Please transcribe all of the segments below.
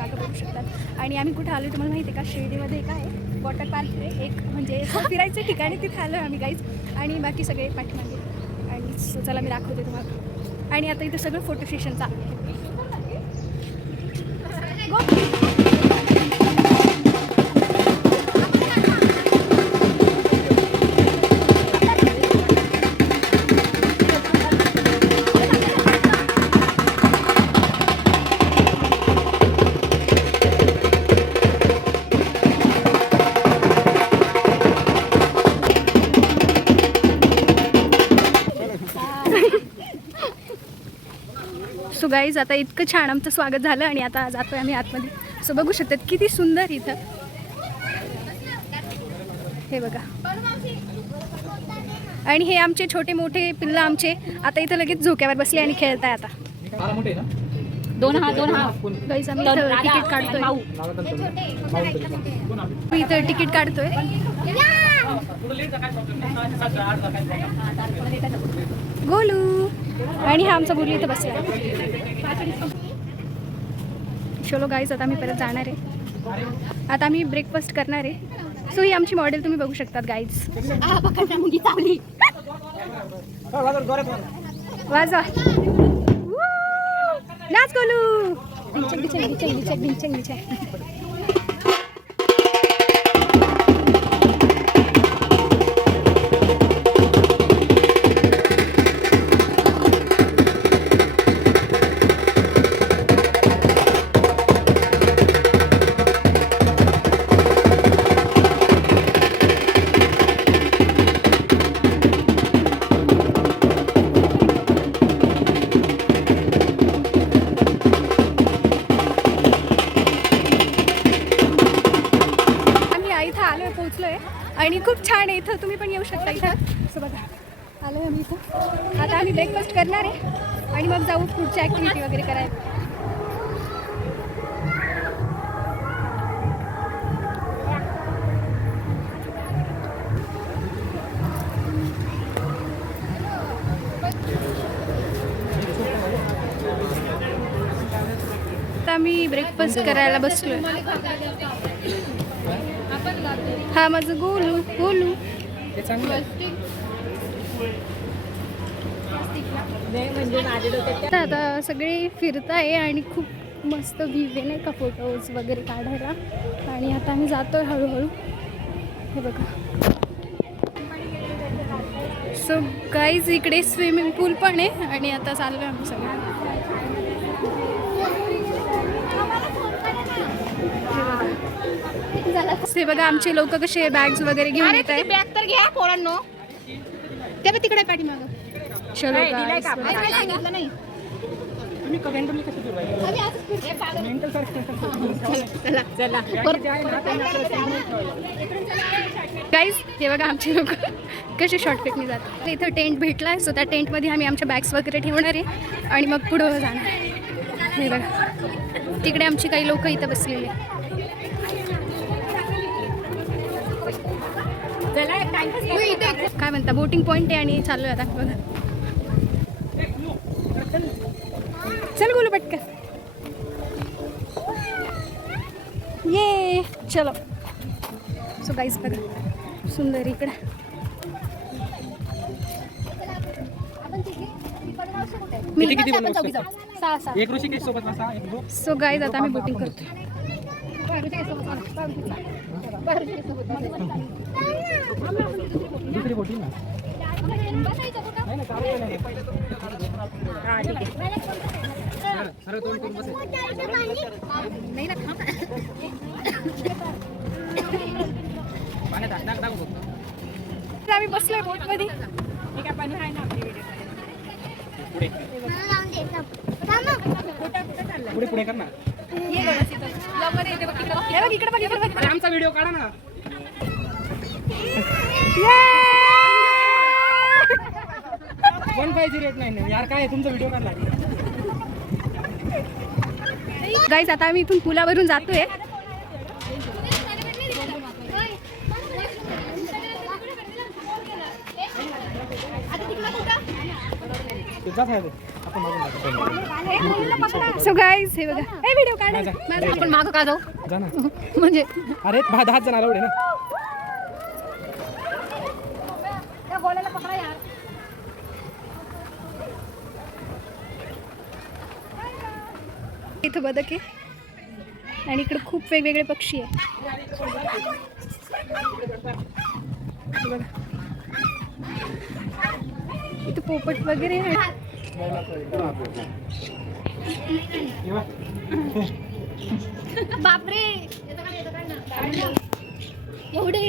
मागं बघू शकतात. आणि आम्ही कुठे आलो तुम्हाला माहिती आहे का, शिर्डीमध्ये एक आहे वॉटर पार्क आहे एक, म्हणजे फिरायचं ठिकाणी तिथे आलो आम्ही गाईज. आणि बाकी सगळे पाठीमागे. आणि चला मी दाखवते तुम्हाला. आणि आता इथं सगळं फोटो सेशन चालू आहे. सो गाईज आता इतकं छान आमचं स्वागत झालं आणि आता जातोय आम्ही आतमध्ये. सो बघू शकतात किती सुंदर इथं, हे बघा. आणि हे आमचे छोटे मोठे पिल्लं आमचे आता इथं लगेच झोक्यावर बसले आणि खेळताय आता. दोन हा गाईज आम्ही इथं तिकीट काढतोय. मी इथं तिकीट काढतोय. गोलू आणि हा आमचा गोलू इथं बसला. चलो गाईज आता आम्ही परत जाणार आहे. आता आम्ही ब्रेकफास्ट करणार आहे. सो ही आमची मॉडेल तुम्ही बघू शकतात गाईज. वाजवा नाच गोलू. पोहोचलोय आणि खूप छान आहे इथं, तुम्ही पण येऊ शकता इथं. असं बघा आलोय आम्ही इथं. आता आम्ही ब्रेकफास्ट करणार आहे आणि मग जाऊ पुढची ॲक्टिव्हिटी वगैरे करायला. आता आम्ही ब्रेकफास्ट करायला बसलोय. हा माझं गोलू गोलू. आता सगळे फिरताय आणि खूप मस्त व्ह्यू आहे नाही का, फोटोज वगैरे काढायला. आणि आता आम्ही जातोय हळूहळू, हे बघा. सो गाईज इकडे स्विमिंग पूल पण आहे आणि आता चाललोय आम्ही सगळे. हे बघा आमचे लोक कसे बॅग्स वगैरे घेऊन येत आहे. बॅग तर घ्या पोरांनो. ते तिकडे पाठीमागं. चलो गाईज हे बघा आमचे लोक कसे शॉर्टकटने जातात. इथं टेंट भेटला आहे. सो त्या टेंटमध्ये आम्ही आमच्या बॅग्स वगैरे ठेवणार आहे आणि मग पुढं जाणार. हे बघा तिकडे आमची काही लोक इथं बसलेली आहे. काय म्हणता, बोटिंग पॉइंट आहे आणि चालू आहे आता बघा. चल गोलू पटकन ये. चलो सो गाईज बघा सुंदर इकडे. सो गाईज आता आम्ही बोटिंग करतो. दुसरी बोटी ना आम्ही बसलोय बोट मध्ये. पुढे पुढे कर ना. आमचा व्हिडिओ काढा ना. यार काय तुमचा व्हिडिओ काढला. गाईज आता आम्ही इथून पुलावरून जातोय. आपण मागून जातो. सो गाईज हे बघा ए व्हिडिओ काढा जा, माझा. आपण मागं का जाऊ जा ना. म्हणजे अरे 10 जण आला एवढे ना. इथं बदक आहे आणि इकडे खूप वेगवेगळे पक्षी आहे. हे बघा. इथं पोपट वगैरे आहे. बापरे एवढे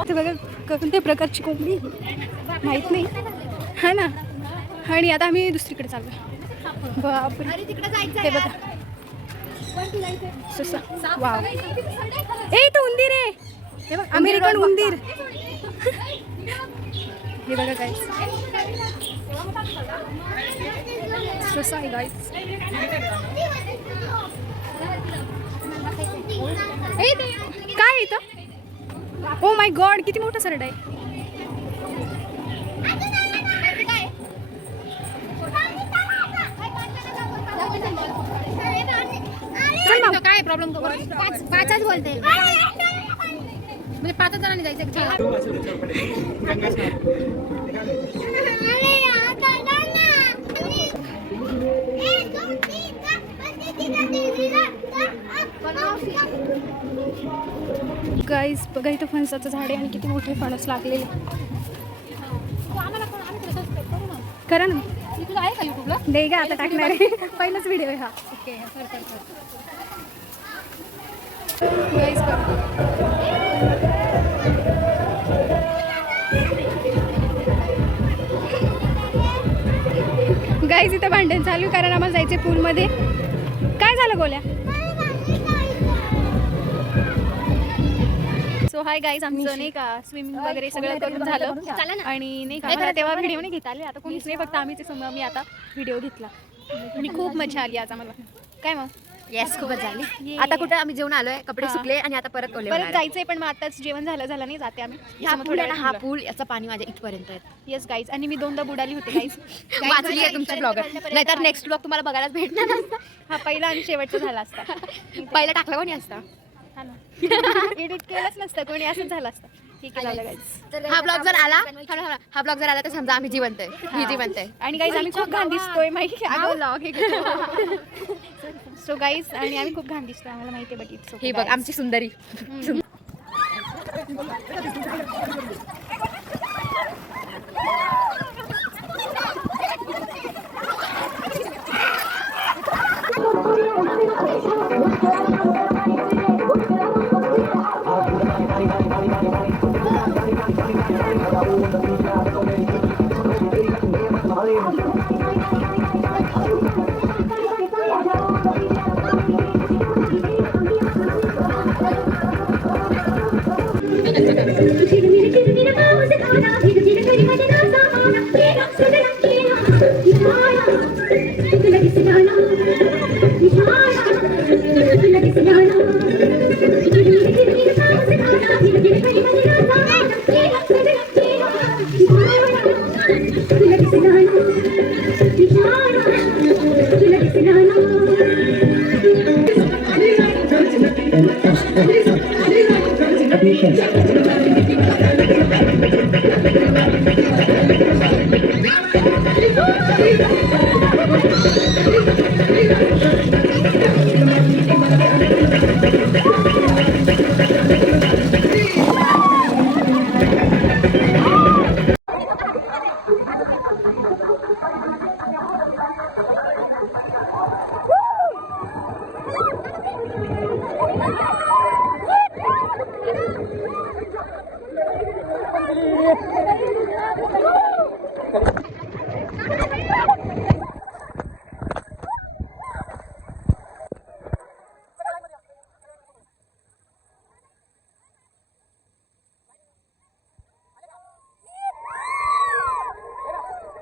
इथं बघा कोणत्या प्रकारची कोंबडी माहित नाही हा ना. आणि आता आम्ही दुसरीकडे चाललो. बापरे हे बघा ससा. वाव ए तो उंदीर आहे. हे बघ अमेरिकन उंदीर. हे बघा काय ससा आहे गाईस. काय आहे इथं. ओ माय गॉड किती मोठा सरड आहे. काय प्रॉब्लेम पाचच बोलते म्हणजे 5 जणांनी जायचं गाईस बघा इथं फणसाचं झाड आहे आणि किती मोठे फणस लागलेले. करा ना. तुला आहे का युट्यूबला नाही का आता टाकणार आहे. पहिलाच व्हिडिओ आहे हा. ओके गाईस गाईस इथं भांडण चालू कारण आम्हाला जायचे पूलमध्ये. काय झालं गोल्या. सो हाय गाईज आमचं नाही का स्विमिंग वगैरे सगळं करून झालं आणि नाही का मला तेव्हा व्हिडिओ नाही घेता आले. आता कोणीच नाही फक्त आम्हीच समजा मी आता व्हिडिओ घेतला आणि खूप मजा आली आज आम्हाला. काय मग येस खूपच झाली. आता कुठे आम्ही जेवण आलोय कपडे सुकले आणि आता परत ओले परत जायचंय पण मग आताच जेवण झालं नाही जाते आम्ही. हा पूल याचं पाणी माझ्या इथपर्यंत आहे. येस गाईज आणि मी 2दा बुडाली होते गाईज. वाचली आहे तुमची ब्लॉगर नाहीतर नेक्स्ट ब्लॉग तुम्हाला बघायलाच भेटणार नसता. हा पहिला आणि शेवटचा झाला असता. पहिला टाकला कोणी असता हा ना एडिट केलंच नसतं कोणी असंच झालं असतं. ठीक आहे झालं गाईज. हा ब्लॉग जर आला तर समजा आम्ही जिवंत आहे ही जिवंत आहे. आणि गाईज आम्ही खूप घाण दिसतोय माहिती आहे. ब्लॉग सो गाईज आणि आम्ही खूप घाण दिसतोय आम्हाला माहिती आहे. बट इट्स ही बघ आमची सुंदरी.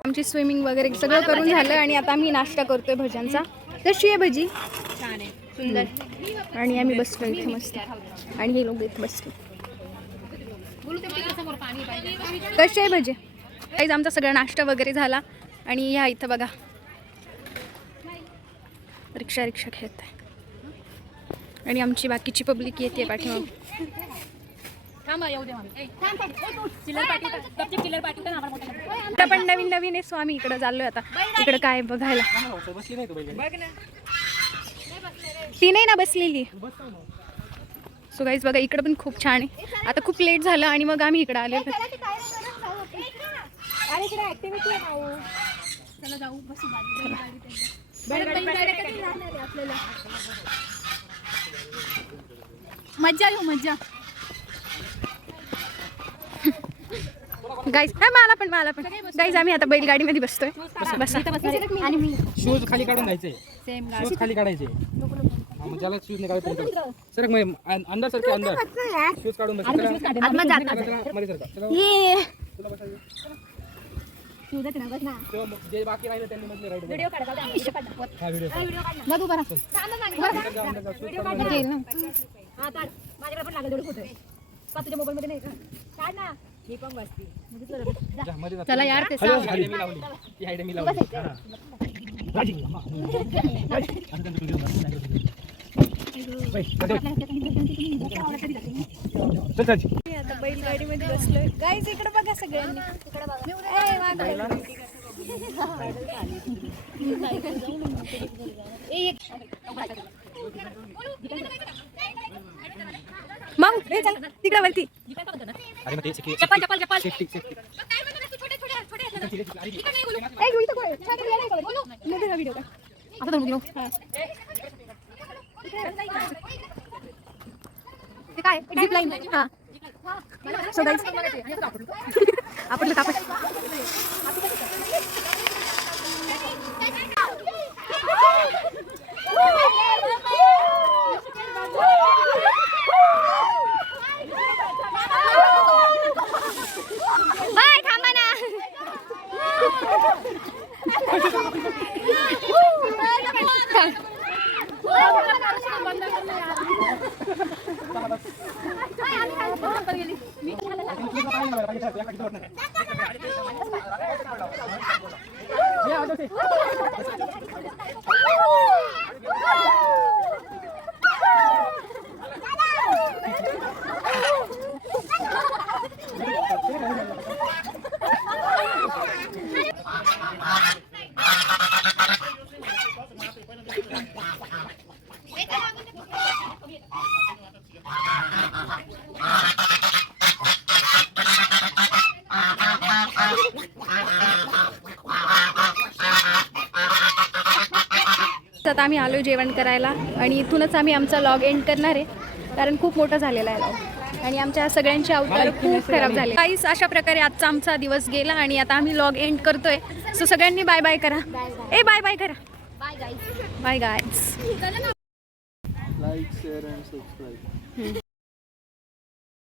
आमची स्विमिंग वगैरे सगळं करून झालं आणि आता आम्ही नाश्ता करतोय भज्यांचा. कशी आहे भजी. छान आहे सुंदर. आणि आम्ही बसलो इथे मस्त आणि हे लोक इथे बसले. कशी आहे भजी. काहीच आमचा सगळा नाश्ता वगैरे झाला आणि ह्या इथं बघा रिक्षा खेळत आहे आणि आमची बाकीची पब्लिक येते पाठीमाग. आता पण नवीन आहे सो आम्ही इकडं चाललोय आता. इकडं काय बघायला बसली नाही तू पहिले. ती नाही ना बसलेली. सो गाईज बघा इकडं पण खूप छान आहे. आता खूप लेट झालं आणि मग आम्ही इकडं आले. मज्जा येऊ मज्जा. गाईज मला पण गाईज आम्ही आता बैलगाडीमध्ये बसतोय. बसा. आणि मी शूज खाली काढून जायचे. सेम शूज खाली काढायचे. मग ज्याला शूज नाही काढायचे सर मग अंदर सरके अंदर शूज काढून बस. मध्ये सरका. तुला बसायचं. जे बाकी राहिले त्यांनी मधले राईड व्हिडिओ काढा. हा व्हिडिओ मधू बरा माझ्याकडे पण लागेल फोटो का तुझ्या मोबाईल मध्ये नाही का? काढ ना. मी पण बसते. चला यार ते आयडिया मी लावली. ती आयडिया मी लावली. आता बैलगाडीमध्ये बसलोय. गाईज इकडे बघा सगळ्यांनी. मग तिकडे वरती अरे मग ते सेफ्टी व्हिडिओ का आता धरून घेऊ. ते काय झिप लाईन. हा सो गाईज आपण थांबा ना. आता आम्ही आलो जेवण करायला आणि इथूनच आम्ही आमचा लॉग एंड करणार आहे कारण खूप मोठा झालेला आहे लॉग आणि आमच्या सगळ्यांचे अवतार खूप खराब झाले. काहीच अशा प्रकारे आजचा आमचा दिवस गेला आणि आता आम्ही लॉग एंड करतोय. सो सगळ्यांनी बाय बाय करा. बाय करा. Bye guys. Like, share and subscribe.